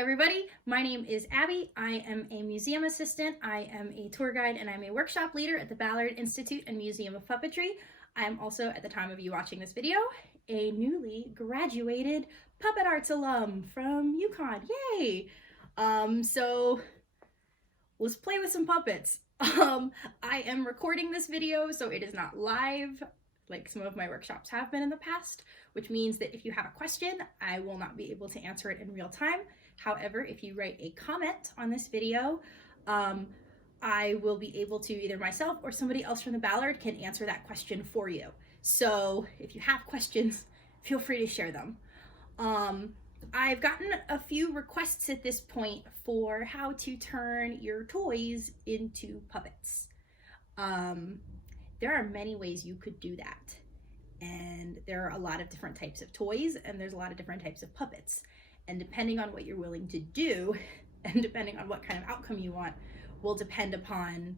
everybody, my name is Abby. I am a museum assistant, I am a tour guide, and I'm a workshop leader at the Ballard Institute and Museum of Puppetry. I am also, at the time of you watching this video, a newly graduated puppet arts alum from UConn. Yay! So let's play with some puppets. I am recording this video, so it is not live like some of my workshops have been in the past, which means that if you have a question, I will not be able to answer it in real time. However, if you write a comment on this video, I will be able to, either myself or somebody else from the Ballard can answer that question for you. So if you have questions, feel free to share them. I've gotten a few requests at this point for how to turn your toys into puppets. There are many ways you could do that. And there are a lot of different types of toys, and there's a lot of different types of puppets. And depending on what you're willing to do, and depending on what kind of outcome you want, will depend upon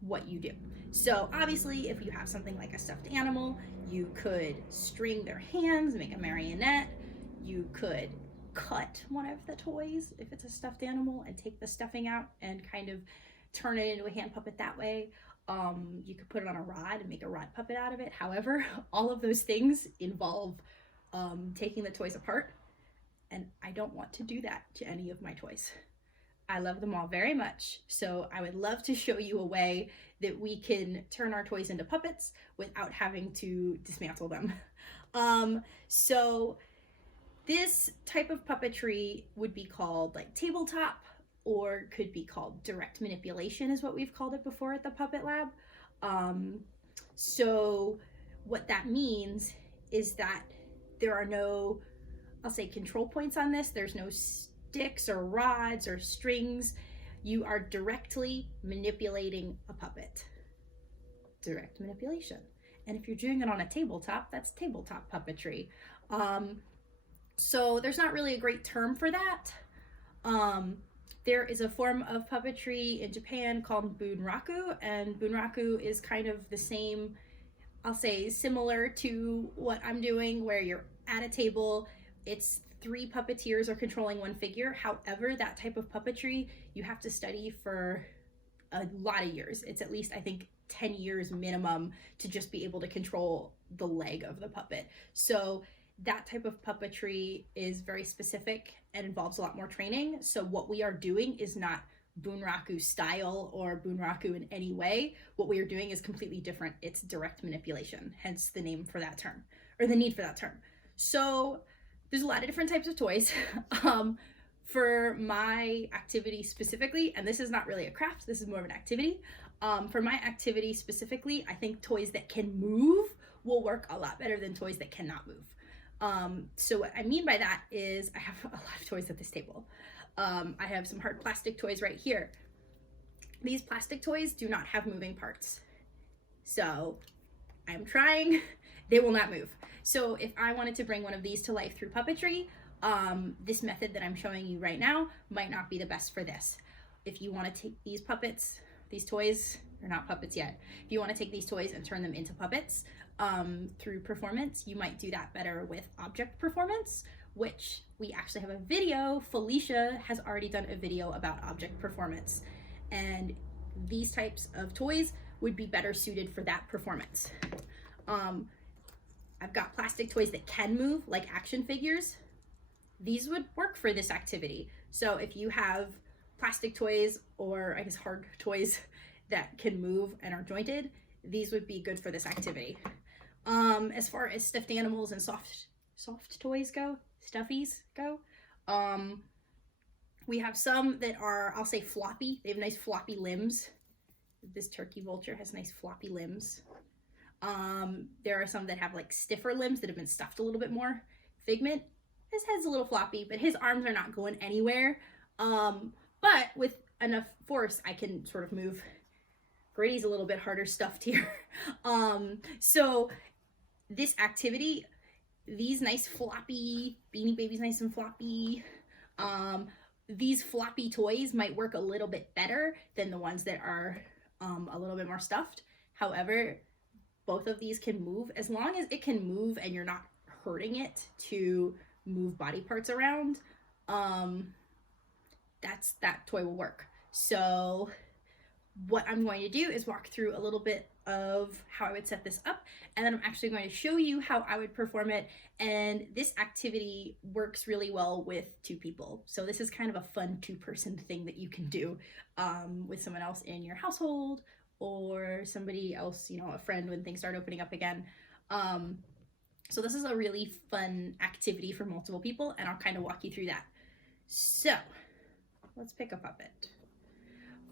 what you do. So obviously, if you have something like a stuffed animal, you could string their hands, make a marionette. You could cut one of the toys if it's a stuffed animal and take the stuffing out and kind of turn it into a hand puppet that way. You could put it on a rod and make a rod puppet out of it. However, all of those things involve taking the toys apart, and I don't want to do that to any of my toys. I love them all very much, so I would love to show you a way that we can turn our toys into puppets without having to dismantle them. So this type of puppetry would be called like tabletop, or could be called direct manipulation, is what we've called it before at the Puppet Lab. So what that means is that there are no, I'll say, control points on this. There's no sticks or rods or strings. You are directly manipulating a puppet. Direct manipulation. And if you're doing it on a tabletop, that's tabletop puppetry. So there's not really a great term for that. There is a form of puppetry in Japan called bunraku, and bunraku is kind of the same, I'll say similar to what I'm doing, where you're at a table, it's 3 puppeteers are controlling one figure. However, that type of puppetry, you have to study for a lot of years. It's at least, I think, 10 years minimum to just be able to control the leg of the puppet. So that type of puppetry is very specific and involves a lot more training. So what we are doing is not bunraku style or bunraku in any way. What we are doing is completely different. It's direct manipulation, hence the name for that term, or the need for that term. So there's a lot of different types of toys. For my activity specifically, and this is not really a craft, this is more of an activity. For my activity specifically, I think toys that can move will work a lot better than toys that cannot move. So what I mean by that is I have a lot of toys at this table. I have some hard plastic toys right here. These plastic toys do not have moving parts. So I'm trying, they will not move. So if I wanted to bring one of these to life through puppetry, this method that I'm showing you right now might not be the best for this. If you want to take these puppets, these toys, they're not puppets yet. If you want to take these toys and turn them into puppets, through performance, you might do that better with object performance, which we actually have a video. Felicia has already done a video about object performance, and these types of toys would be better suited for that performance. I've got plastic toys that can move, like action figures. These would work for this activity. So if you have plastic toys, or I guess hard toys that can move and are jointed, these would be good for this activity. As far as stuffed animals and soft toys go, stuffies go, we have some that are, I'll say, floppy. They have nice floppy limbs. This turkey vulture has nice floppy limbs. There are some that have like stiffer limbs that have been stuffed a little bit more. Figment, his head's a little floppy, but his arms are not going anywhere. But with enough force, I can sort of move. Grady's a little bit harder stuffed here. So this activity, these nice floppy, Beanie Babies nice and floppy, these floppy toys might work a little bit better than the ones that are a little bit more stuffed. However, both of these can move. As long as it can move and you're not hurting it to move body parts around, that toy will work. So what I'm going to do is walk through a little bit of how I would set this up, and then I'm actually going to show you how I would perform it. And this activity works really well with 2 people. So this is kind of a fun 2-person thing that you can do with someone else in your household, or somebody else, you know, a friend, when things start opening up again. So this is a really fun activity for multiple people, and I'll kind of walk you through that. So let's pick a puppet.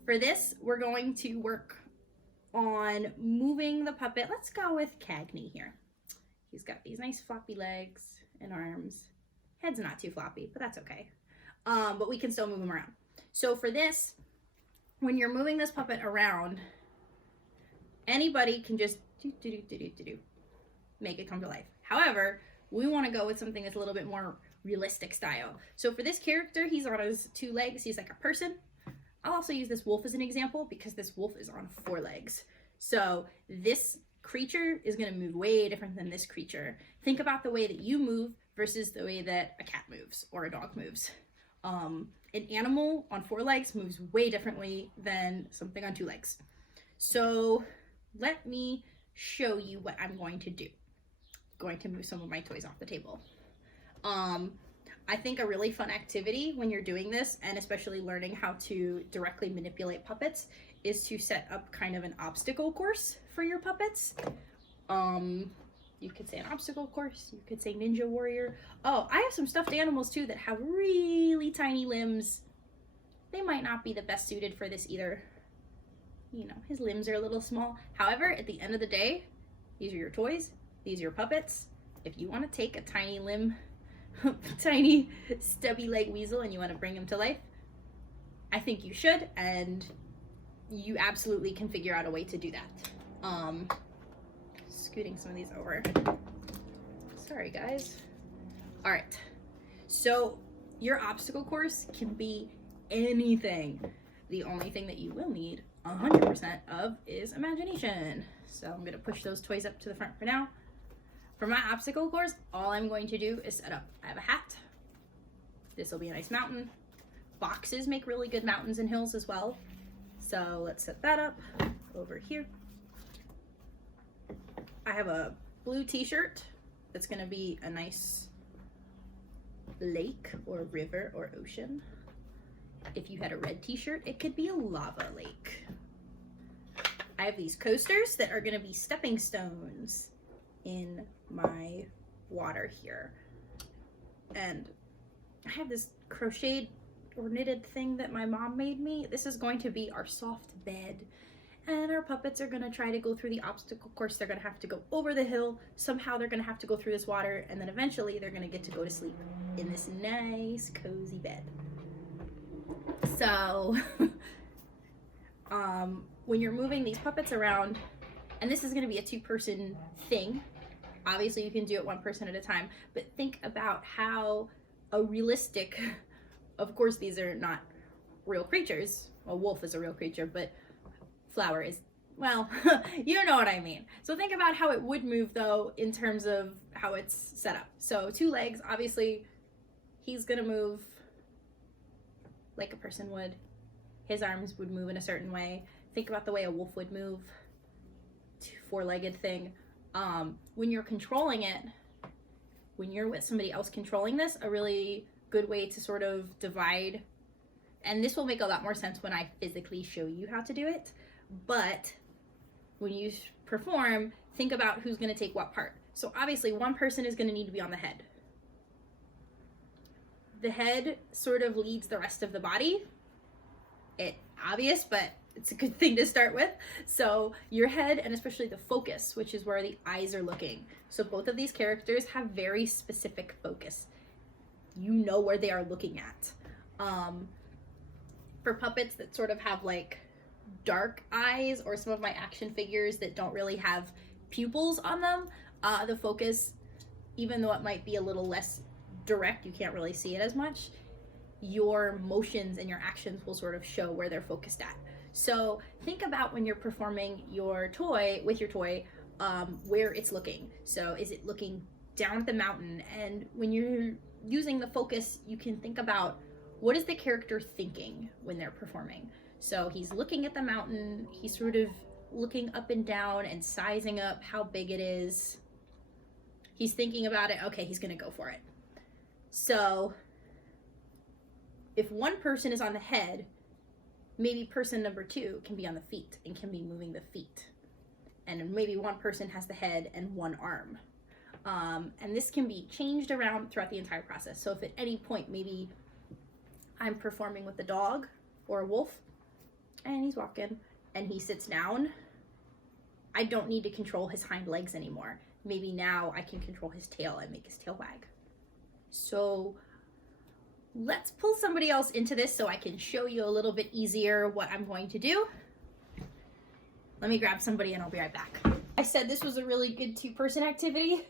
For this, we're going to work on moving the puppet. Let's go with Cagney here. He's got these nice floppy legs and arms. Head's not too floppy, but that's okay. But we can still move him around. So for this, when you're moving this puppet around, anybody can just make it come to life. However, we want to go with something that's a little bit more realistic style. So for this character, he's on his 2 legs. He's like a person. I'll also use this wolf as an example because this wolf is on 4 legs. So this creature is going to move way different than this creature. Think about the way that you move versus the way that a cat moves or a dog moves. An animal on 4 legs moves way differently than something on 2 legs. So let me show you what I'm going to do. I'm going to move some of my toys off the table. I think a really fun activity when you're doing this, and especially learning how to directly manipulate puppets, is to set up kind of an obstacle course for your puppets. You could say an obstacle course, you could say Ninja Warrior. Oh, I have some stuffed animals too that have really tiny limbs. They might not be the best suited for this either. You know, his limbs are a little small. However, at the end of the day, these are your toys, these are your puppets. If you want to take a tiny limb, tiny stubby leg weasel, and you want to bring him to life, I think you should, and you absolutely can figure out a way to do that. Scooting some of these over. Sorry guys. All right, so your obstacle course can be anything. The only thing that you will need 100% of is imagination. So I'm gonna push those toys up to the front for now. For my obstacle course, all I'm going to do is set up. I have a hat. This will be a nice mountain. Boxes make really good mountains and hills as well. So let's set that up over here. I have a blue t-shirt that's gonna be a nice lake or river or ocean. If you had a red t-shirt, it could be a lava lake. I have these coasters that are gonna be stepping stones in my water here. And I have this crocheted or knitted thing that my mom made me. This is going to be our soft bed. And our puppets are gonna try to go through the obstacle course. They're gonna have to go over the hill. Somehow they're gonna have to go through this water, and then eventually they're gonna get to go to sleep in this nice cozy bed. So when you're moving these puppets around, and this is gonna be a 2-person thing, obviously you can do it 1 person at a time, but think about how a realistic, of course these are not real creatures, a wolf is a real creature, but Flower is, well, you know what I mean. So think about how it would move though in terms of how it's set up. So 2 legs, obviously he's gonna move like a person would. His arms would move in a certain way. Think about the way a wolf would move, 4-legged thing. When you're controlling it, when you're with somebody else controlling this, a really good way to sort of divide, and this will make a lot more sense when I physically show you how to do it, but when you perform, think about who's going to take what part. So obviously 1 person is going to need to be on the head. The head sort of leads the rest of the body. It's obvious, but it's a good thing to start with. So your head, and especially the focus, which is where the eyes are looking. So both of these characters have very specific focus. You know where they are looking at. For puppets that sort of have like dark eyes, or some of my action figures that don't really have pupils on them, the focus, even though it might be a little less direct, you can't really see it as much, your motions and your actions will sort of show where they're focused at. So think about when you're performing your toy, with your toy, where it's looking. So is it looking down at the mountain? And when you're using the focus, you can think about what is the character thinking when they're performing? So he's looking at the mountain, he's sort of looking up and down and sizing up how big it is. He's thinking about it, okay, he's gonna go for it. So if one person is on the head, maybe person number 2 can be on the feet and can be moving the feet. And maybe one person has the head and one arm. And this can be changed around throughout the entire process. So if at any point, maybe I'm performing with a dog or a wolf, and he's walking, and he sits down, I don't need to control his hind legs anymore. Maybe now I can control his tail and make his tail wag. So let's pull somebody else into this so I can show you a little bit easier what I'm going to do. Let me grab somebody and I'll be right back. I said this was a really good 2-person activity.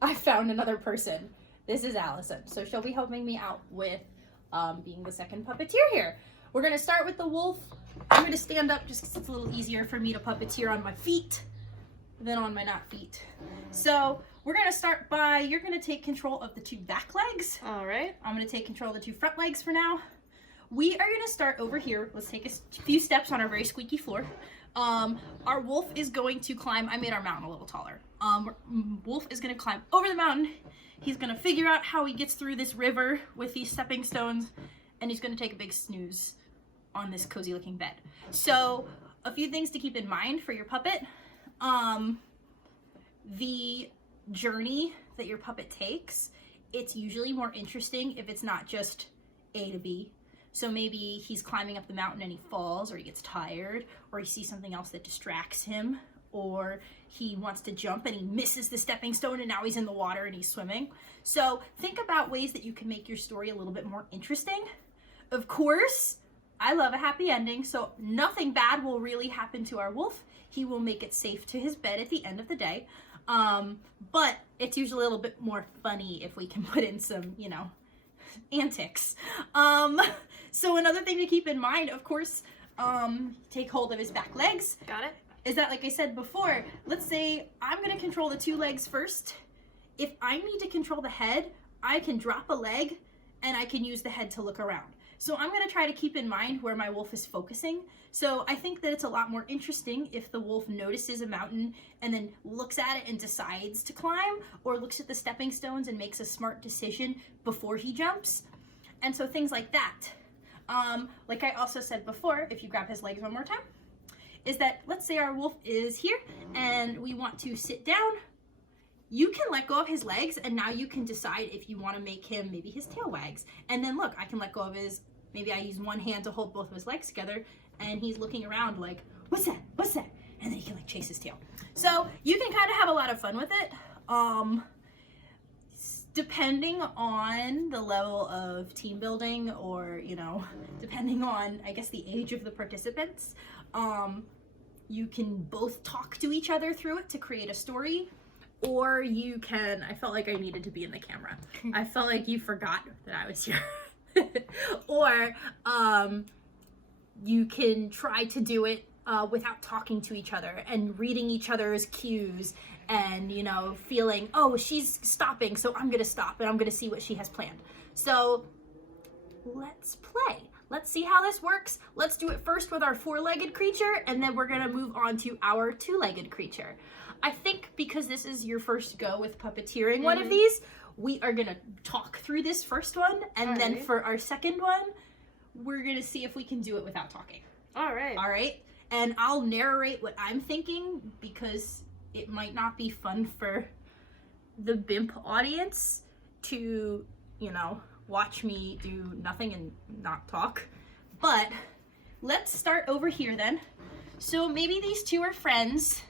I found another person. This is Allison. So she'll be helping me out with being the second puppeteer here. We're gonna start with the wolf. I'm gonna stand up just because it's a little easier for me to puppeteer on my feet than on my not feet. So we're gonna start by, you're gonna take control of the 2 back legs. All right. I'm gonna take control of the 2 front legs for now. We are gonna start over here. Let's take a few steps on our very squeaky floor. Our wolf is going to climb, I made our mountain a little taller. Wolf is gonna climb over the mountain. He's gonna figure out how he gets through this river with these stepping stones, and he's gonna take a big snooze on this cozy looking bed. So a few things to keep in mind for your puppet. The journey that your puppet takes, it's usually more interesting if it's not just A to B. So maybe he's climbing up the mountain and he falls, or he gets tired, or he sees something else that distracts him, or he wants to jump and he misses the stepping stone and now he's in the water and he's swimming. So think about ways that you can make your story a little bit more interesting. Of course, I love a happy ending, so nothing bad will really happen to our wolf. He will make it safe to his bed at the end of the day. But it's usually a little bit more funny if we can put in some, you know, antics. So another thing to keep in mind, of course, take hold of his back legs. Got it. Is that, like I said before, let's say I'm gonna control the 2 legs first. If I need to control the head, I can drop a leg and I can use the head to look around. So I'm gonna try to keep in mind where my wolf is focusing. So I think that it's a lot more interesting if the wolf notices a mountain and then looks at it and decides to climb, or looks at the stepping stones and makes a smart decision before he jumps. And so things like that. Like I also said before, if you grab his legs one more time, is that let's say our wolf is here and we want to sit down. You can let go of his legs and now you can decide if you want to make him, maybe his tail wags. And then look, I can let go of his, maybe I use one hand to hold both of his legs together and he's looking around like, what's that? What's that? And then he can like chase his tail. So you can kind of have a lot of fun with it. Depending on the level of team building, or, you know, depending on, I guess, the age of the participants, you can both talk to each other through it to create a story, or you can, I felt like I needed to be in the camera. I felt like you forgot that I was here. Or you can try to do it without talking to each other and reading each other's cues and, you know, feeling, oh, she's stopping, so I'm gonna stop and I'm gonna see what she has planned. So let's play. Let's see how this works. Let's do it first with our 4-legged creature, and then we're gonna move on to our 2-legged creature. I think because this is your first go with puppeteering one of these, we are gonna talk through this first one, and then for our second one, we're gonna see if we can do it without talking. All right. All right? And I'll narrate what I'm thinking, because it might not be fun for the BIMP audience to, you know, watch me do nothing and not talk. But let's start over here then. So maybe these 2 are friends,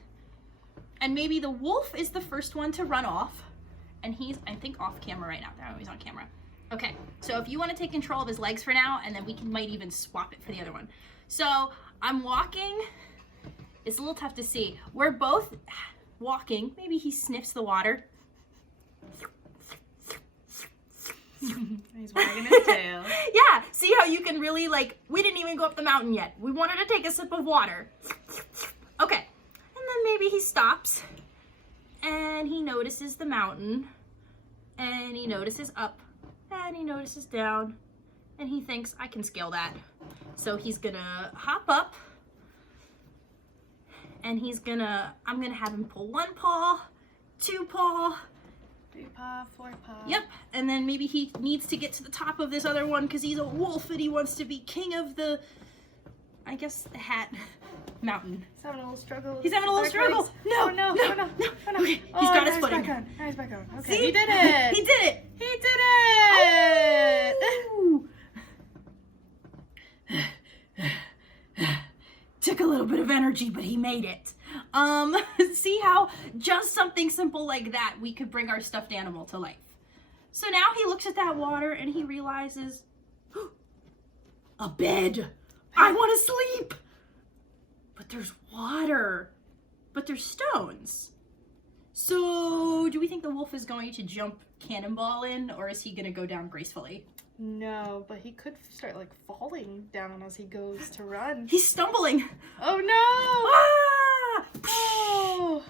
and maybe the wolf is the first one to run off, and he's, I think, off camera right now. Oh, he's on camera. Okay, so if you want to take control of his legs for now, and then we might even swap it for the other one. So I'm walking. It's a little tough to see. We're both walking. Maybe he sniffs the water. He's wagging his tail. Yeah, see how you can really, like, we didn't even go up the mountain yet. We wanted to take a sip of water. Okay, and then maybe he stops and he notices the mountain, and he notices up, and he notices down, And he thinks, I can scale that. So he's gonna hop up. And I'm gonna have him pull 1 paw, 2 paw. 3 paw, 4 paw. Yep, and then maybe he needs to get to the top of this other one because he's a wolf and he wants to be king of the, I guess, the hat mountain. He's having a little struggle. He's having a little struggle. Legs. No, oh, no. Okay, he's got his footing. Now he's back on. Okay, See? he did it. He did it. He did it. Ooh. Took a little bit of energy, but he made it. See how just something simple like that, we could bring our stuffed animal to life. So now he looks at that water and he realizes, a bed. I want to sleep. But there's water. But there's stones. So do we think the wolf is going to jump cannonball in, or is he going to go down gracefully? No, but he could start like falling down as he goes to run. He's stumbling. Oh no! Ah! Oh.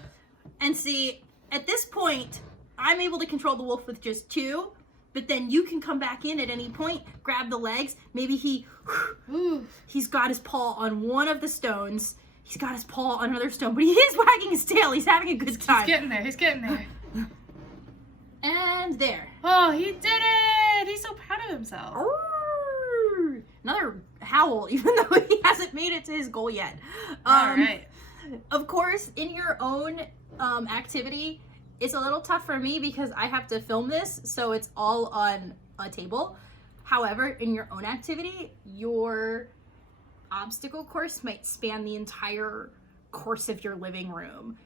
And see, at this point, I'm able to control the wolf with just 2, but then you can come back in at any point, grab the legs. Maybe he's got his paw on one of the stones. He's got his paw on another stone, but he is wagging his tail. He's having a good time. He's getting there. And there. Oh, he did it! He's so proud of himself. Arrgh. Another howl, even though he hasn't made it to his goal yet. All right. Of course, in your own activity, it's a little tough for me because I have to film this, so it's all on a table. However, in your own activity, your obstacle course might span the entire course of your living room.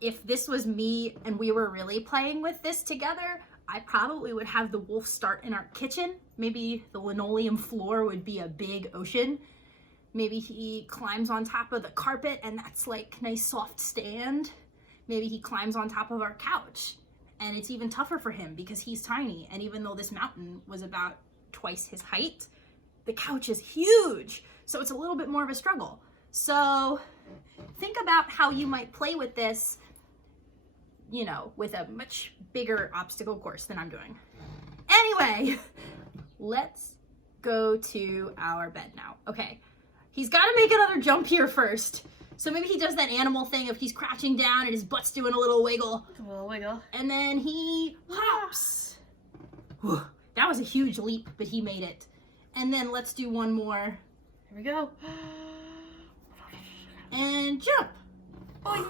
If this was me and we were really playing with this together, I probably would have the wolf start in our kitchen. Maybe the linoleum floor would be a big ocean. Maybe he climbs on top of the carpet and that's like nice soft stand. Maybe he climbs on top of our couch and it's even tougher for him because he's tiny. And even though this mountain was about twice his height, the couch is huge. So it's a little bit more of a struggle. So think about how you might play with this, you know, with a much bigger obstacle course than I'm doing. Anyway, let's go to our bed now. Okay, he's got to make another jump here first. So maybe he does that animal thing of he's crouching down and his butt's doing a little wiggle. A little wiggle. And then he hops. Whew, that was a huge leap, but he made it. And then let's do one more. Here we go. And jump. Boing.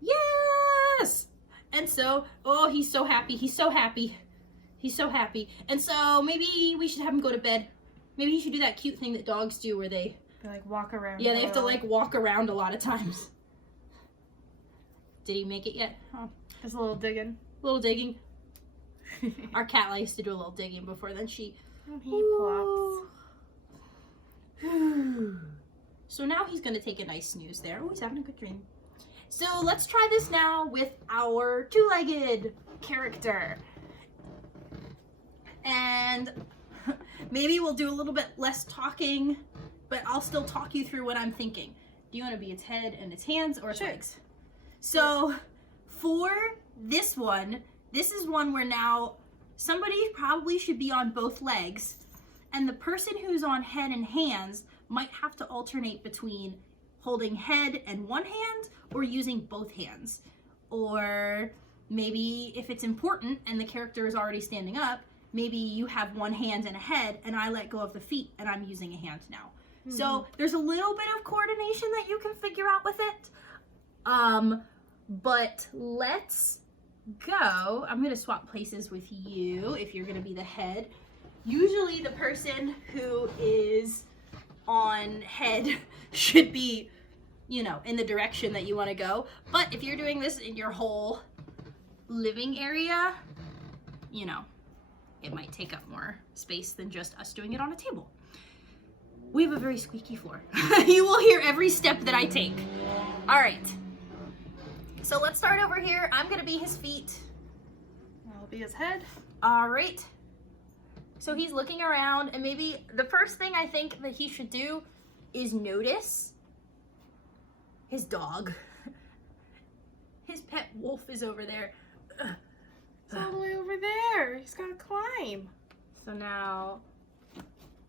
Yes! And so, oh, he's so happy. He's so happy. He's so happy. And so maybe we should have him go to bed. Maybe he should do that cute thing that dogs do where they like walk around. Yeah, they have to like walk around a lot of times. Did he make it yet? Oh. Just a little digging. A little digging. Our cat likes to do a little digging before then she... He plops. So now he's going to take a nice snooze there. Oh, he's having a good dream. So let's try this now with our two-legged character. And maybe we'll do a little bit less talking, but I'll still talk you through what I'm thinking. Do you want to be its head and its hands or its legs? So for this one, this is one where now somebody probably should be on both legs, and the person who's on head and hands might have to alternate between holding head and one hand or using both hands. Or maybe if it's important and the character is already standing up, maybe you have one hand and a head and I let go of the feet and I'm using a hand now. Mm-hmm. So there's a little bit of coordination that you can figure out with it. But let's go. I'm gonna swap places with you if you're gonna be the head. Usually the person who is on head should be, you know, in the direction that you want to go. But if you're doing this in your whole living area, you know, it might take up more space than just us doing it on a table. We have a very squeaky floor. You will hear every step that I take. All right. So let's start over here. I'm gonna be his feet. I'll be his head. All right. So he's looking around, and maybe the first thing I think that he should do is notice his dog. His pet wolf is over there. It's all the way over there. He's gotta climb. So now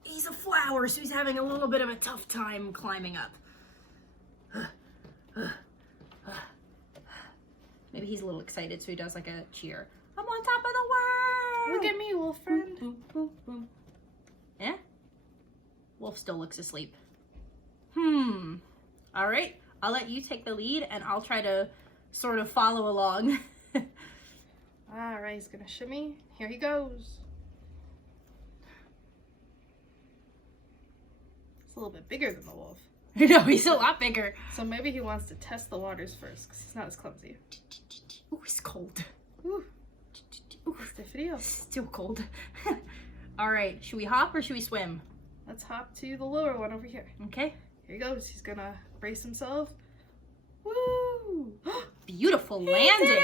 he's a flower, so he's having a little bit of a tough time climbing up. Maybe he's a little excited, so he does like a cheer. I'm on top of the world! Look at me, wolf friend. Boom, boom, boom. Eh? Wolf still looks asleep. All right, I'll let you take the lead and I'll try to sort of follow along. All right, he's gonna shimmy. Here he goes. It's a little bit bigger than the wolf. No, he's a lot bigger. So maybe he wants to test the waters first because he's not as clumsy. Ooh, it's cold. Ooh, Ooh, este frío. still cold. All right, should we hop or should we swim? Let's hop to the lower one over here. Okay. Here he goes. He's gonna brace himself. Woo! Beautiful He landing. did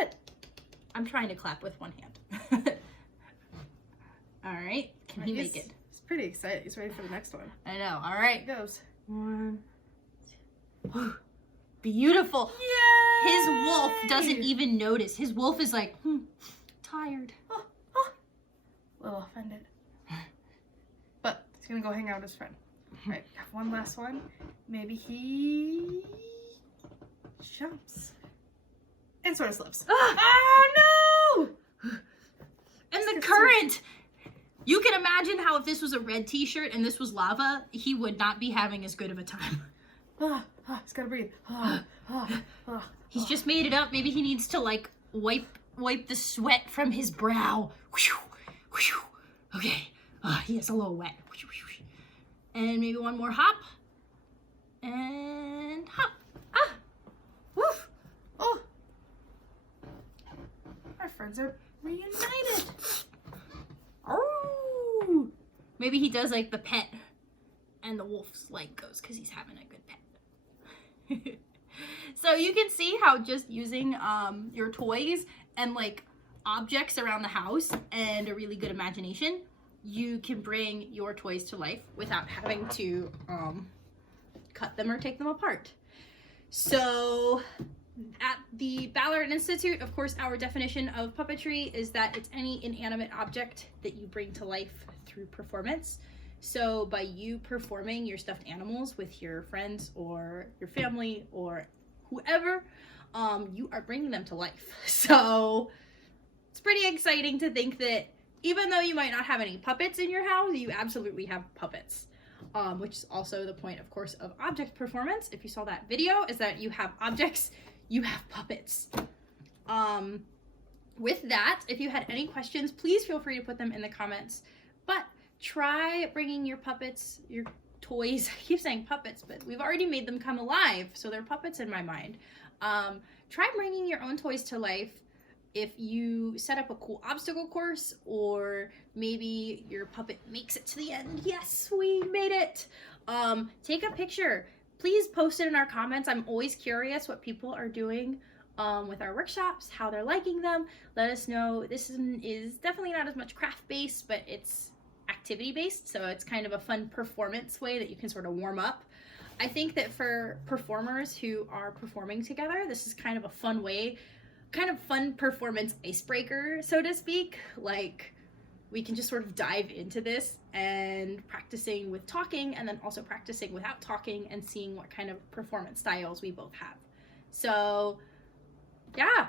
it! I'm trying to clap with one hand. All right, can he make it? He's pretty excited. He's ready for the next one. I know. All right. Here he goes. One. Two. Beautiful. Yay! His wolf doesn't even notice. His wolf is like, tired. A little offended. But he's gonna go hang out with his friend. All right, got one last one. Maybe he jumps and sort of slips. Oh no! And the current. You can imagine how if this was a red t-shirt and this was lava, he would not be having as good of a time. He's gotta breathe. He's just made it up. Maybe he needs to like wipe the sweat from his brow. Okay. He has a little wet. And maybe one more hop. And hop. Woof. Oh. Our friends are reunited. Oh. Maybe he does like the pet. And the wolf's leg goes because he's having a good pet. So you can see how just using your toys and like objects around the house and a really good imagination, you can bring your toys to life without having to cut them or take them apart. So at the Ballard Institute, of course, our definition of puppetry is that it's any inanimate object that you bring to life through performance. So by you performing your stuffed animals with your friends or your family or whoever, you are bringing them to life. So it's pretty exciting to think that even though you might not have any puppets in your house, you absolutely have puppets. Which is also the point, of course, of object performance. If you saw that video, is that you have objects, you have puppets. With that, if you had any questions, please feel free to put them in the comments. But try bringing your puppets, your toys. I keep saying puppets, but we've already made them come alive, so they're puppets in my mind. Try bringing your own toys to life. If you set up a cool obstacle course, or maybe your puppet makes it to the end. Yes, we made it. Take a picture. Please post it in our comments. I'm always curious what people are doing with our workshops, how they're liking them. Let us know. This is definitely not as much craft-based, but it's activity-based, so it's kind of a fun performance way that you can sort of warm up. I think that for performers who are performing together, this is kind of a fun way, kind of fun performance icebreaker, so to speak. Like, we can just sort of dive into this and practicing with talking and then also practicing without talking and seeing what kind of performance styles we both have. So yeah,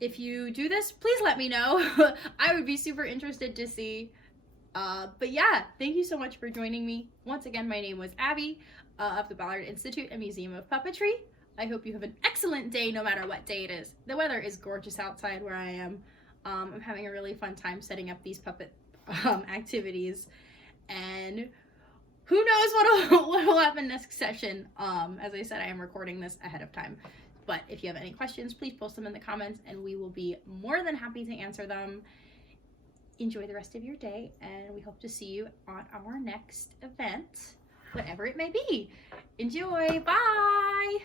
if you do this, please let me know. I would be super interested to see. But yeah, thank you so much for joining me. Once again, my name was Abby of the Ballard Institute and Museum of Puppetry. I hope you have an excellent day no matter what day it is. The weather is gorgeous outside where I am. I'm having a really fun time setting up these puppet activities, and who knows what will happen next session. As I said, I am recording this ahead of time, but if you have any questions, please post them in the comments and we will be more than happy to answer them. Enjoy the rest of your day, and we hope to see you on our next event, whatever it may be. Enjoy. Bye.